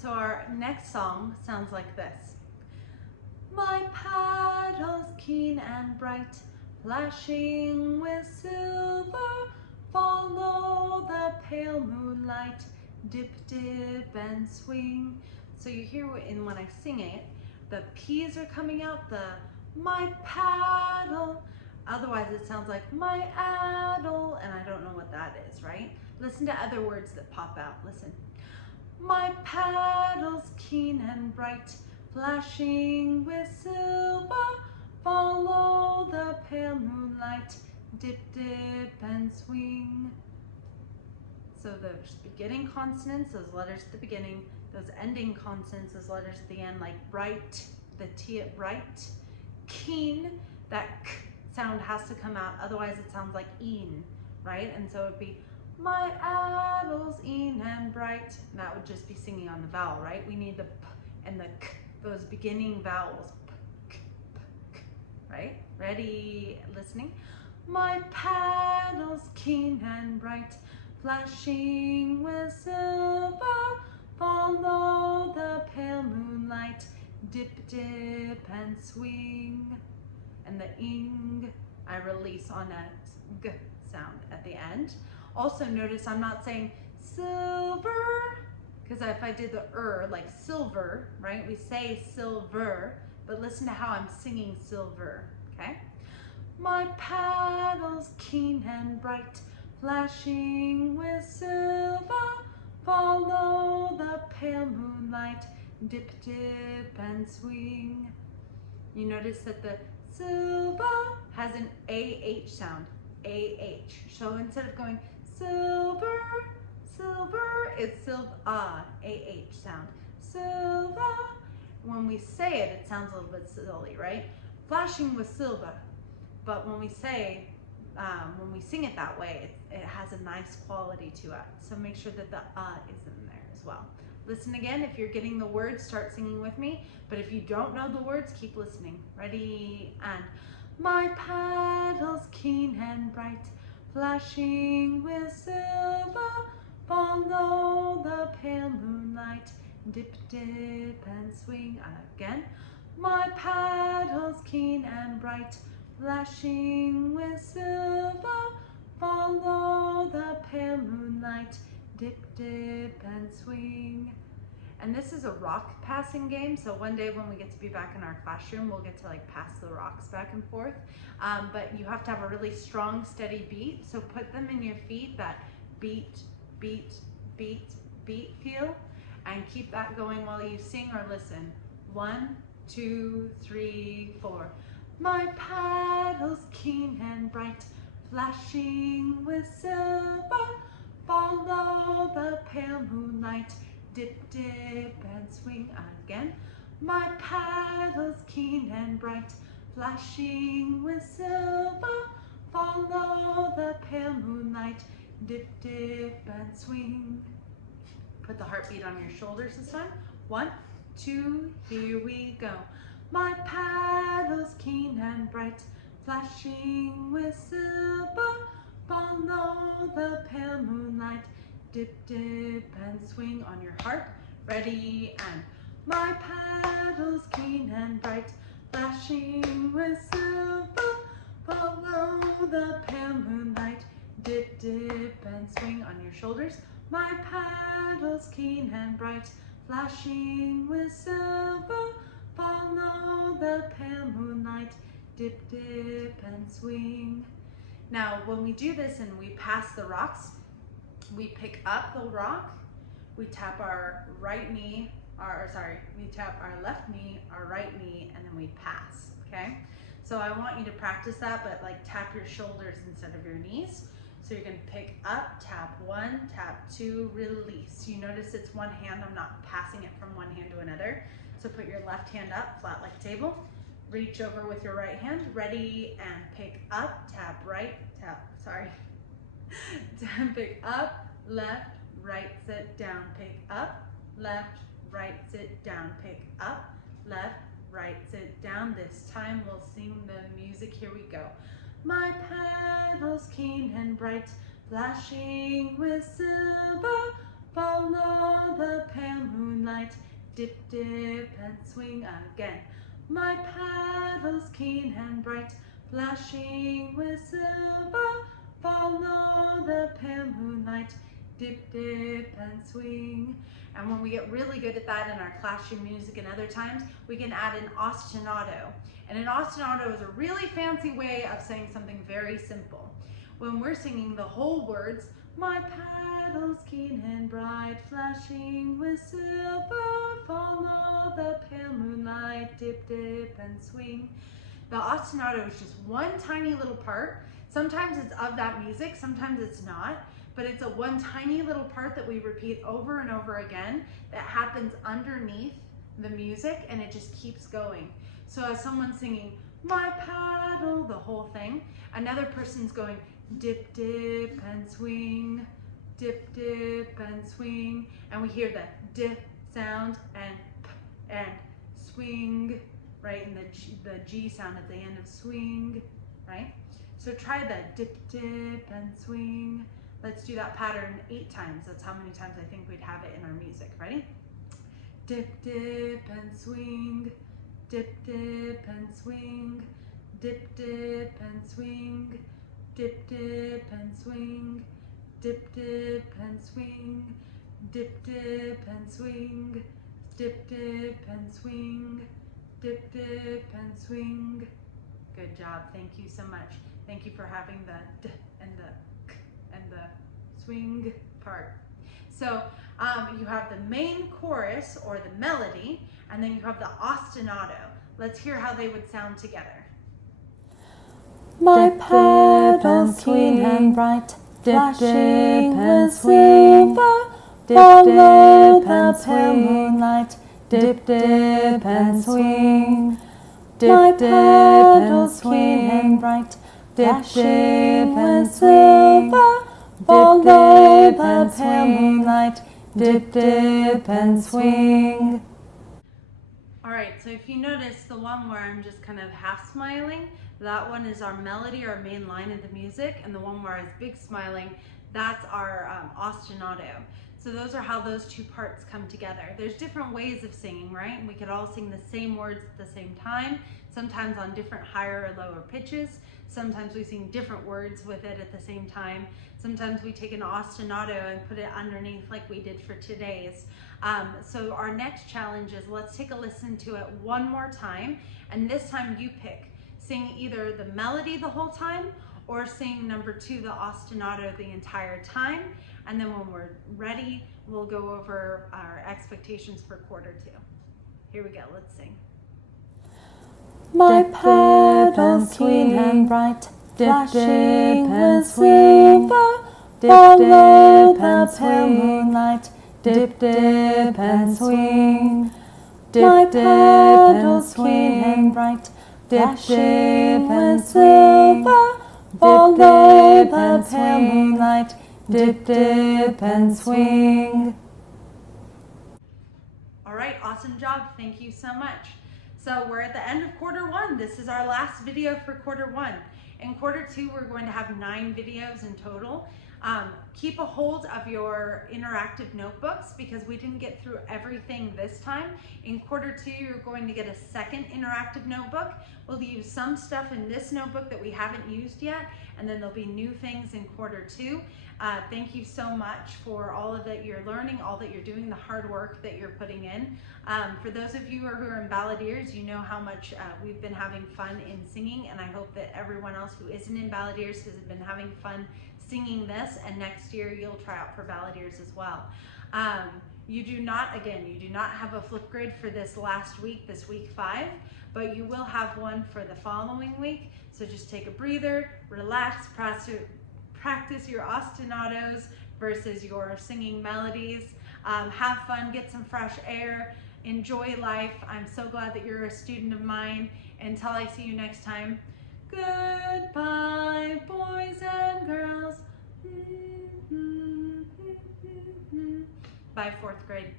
so our next song sounds like this. My paddles keen and bright, flashing with silver, follow the pale moonlight, dip, dip, and swing. So you hear when I sing it, the P's are coming out, the my paddle. Otherwise it sounds like my addle, and I don't know what that is, right? Listen to other words that pop out, listen. My paddles keen and bright, flashing with silver, follow the pale moonlight, dip, dip, and swing. So those beginning consonants, those letters at the beginning, those ending consonants, those letters at the end, like bright, the T at bright, keen, that K sound has to come out, otherwise it sounds like een, right? And so it'd be, my addles een and bright, and that would just be singing on the vowel, right? We need the P and the K, those beginning vowels, P, K, P, K, right? Ready, listening? My paddles keen and bright, flashing with silver, follow the pale moonlight, dip, dip, and swing. And the ing, I release on a g sound at the end. Also notice I'm not saying silver, because if I did the like silver, right? We say silver, but listen to how I'm singing silver, okay? My paddles keen and bright, flashing with silver, follow the pale moonlight, dip, dip, and swing. You notice that the silver has an AH sound, AH. So instead of going silver, silver, it's silver, AH sound. Silver. When we say it, it sounds a little bit silly, right? Flashing with silver. But when we say, when we sing it that way, it has a nice quality to it. So make sure that the is in there as well. Listen again. If you're getting the words, start singing with me. But if you don't know the words, keep listening. Ready? And my paddles keen and bright, flashing with silver, follow the pale moonlight, dip, dip, and swing. Again. My paddles keen and bright, flashing with silver, follow the pale moonlight, dip, dip, and swing. And this is a rock passing game, so one day when we get to be back in our classroom, we'll get to like pass the rocks back and forth. But you have to have a really strong, steady beat, so put them in your feet, that beat, beat, beat, beat feel, and keep that going while you sing or listen. 1, 2, 3, 4. My paddles keen and bright, flashing with silver, follow the pale moonlight, dip, dip, and swing. Again. My paddles keen and bright, flashing with silver, follow the pale moonlight, dip, dip, and swing. Put the heartbeat on your shoulders this time. 1, 2, here we go. My paddles keen and bright, flashing with silver, follow the pale moonlight, dip, dip, and swing on your heart. Ready? And my paddles keen and bright, flashing with silver, follow the pale moonlight, dip, dip, and swing on your shoulders. My paddles keen and bright, flashing with silver, follow the pale moonlight, dip, dip, and swing. Now, when we do this and we pass the rocks, we pick up the rock, we tap our right knee, we tap our left knee, our right knee, and then we pass, okay? So I want you to practice that, but like tap your shoulders instead of your knees. So you're gonna pick up, tap 1, tap 2, release. You notice it's one hand, I'm not passing it from one hand to another. So put your left hand up, flat like a table. Reach over with your right hand, ready, and pick up, tap right, pick up, left, right, sit down, pick up, left, right, sit down, pick up, left, right, sit down. This time we'll sing the music, here we go. My paddles keen and bright, flashing with silver, follow the pale moonlight, dip, dip, and swing again. My paddles keen and bright, flashing with silver, follow the pale moonlight, dip, dip, and swing. And when we get really good at that in our classroom music and other times, we can add an ostinato. And an ostinato is a really fancy way of saying something very simple. When we're singing the whole words, my paddles keen and bright, flashing with silver, follow the pale moonlight, dip, dip, and swing. The ostinato is just one tiny little part. Sometimes it's of that music, sometimes it's not, but it's a one tiny little part that we repeat over and over again that happens underneath the music, and it just keeps going. So as someone's singing, my paddle, the whole thing, another person's going, dip, dip, and swing, dip, dip, and swing, and we hear the dip sound and p and swing, right, and the G sound at the end of swing, right? So try the dip, dip, and swing. Let's do that pattern 8 times. That's how many times I think we'd have it in our music. Ready? Dip, dip, and swing, dip, dip, and swing, dip, dip, and swing, dip, dip, and swing, dip, dip, and swing, dip, dip, and swing, dip, dip, and swing, dip, dip, and swing. Good job. Thank you so much. Thank you for having the d and the k and the swing part. So you have the main chorus or the melody, and then you have the ostinato. Let's hear how they would sound together. My paddles keen and bright, flashing with silver, follow the pale moonlight, dip, dip, and swing. My paddles keen and bright, flashing with silver, follow the pale moonlight, dip, dip, and swing. All right, so if you notice the one where I'm just kind of half smiling, that one is our melody, our main line of the music, and the one where I was big smiling, that's our ostinato. So those are how those two parts come together. There's different ways of singing, right? And we could all sing the same words at the same time, sometimes on different higher or lower pitches. Sometimes we sing different words with it at the same time. Sometimes we take an ostinato and put it underneath like we did for today's. So our next challenge is let's take a listen to it one more time, and this time you pick. Sing either the melody the whole time or sing number 2, the ostinato, the entire time. And then when we're ready, we'll go over our expectations for quarter 2. Here we go, let's sing. My paddles keen and bright, flashing with silver, follow the pale moonlight, dip, dip, and swing. My paddles keen and bright, flashing with silver, follow the pale moonlight, dip, dip, and swing. All right, awesome job. Thank you so much. So we're at the end of quarter 1. This is our last video for quarter 1. In quarter 2, we're going to have 9 videos in total. Keep a hold of your interactive notebooks because we didn't get through everything this time. In quarter 2, you're going to get a second interactive notebook. We'll use some stuff in this notebook that we haven't used yet, and then there'll be new things in quarter 2. Thank you so much for all of that you're learning, all that you're doing, the hard work that you're putting in. For those of you who are in Balladeers, you know how much we've been having fun in singing, and I hope that everyone else who isn't in Balladeers has been having fun singing this, and next year you'll try out for Balladeers as well. You do not have a flip grid for this last week, this week 5, but you will have one for the following week. So just take a breather, relax, practice your ostinatos versus your singing melodies. Have fun, get some fresh air, enjoy life. I'm so glad that you're a student of mine. Until I see you next time, goodbye, boys and girls. Bye, 4th grade.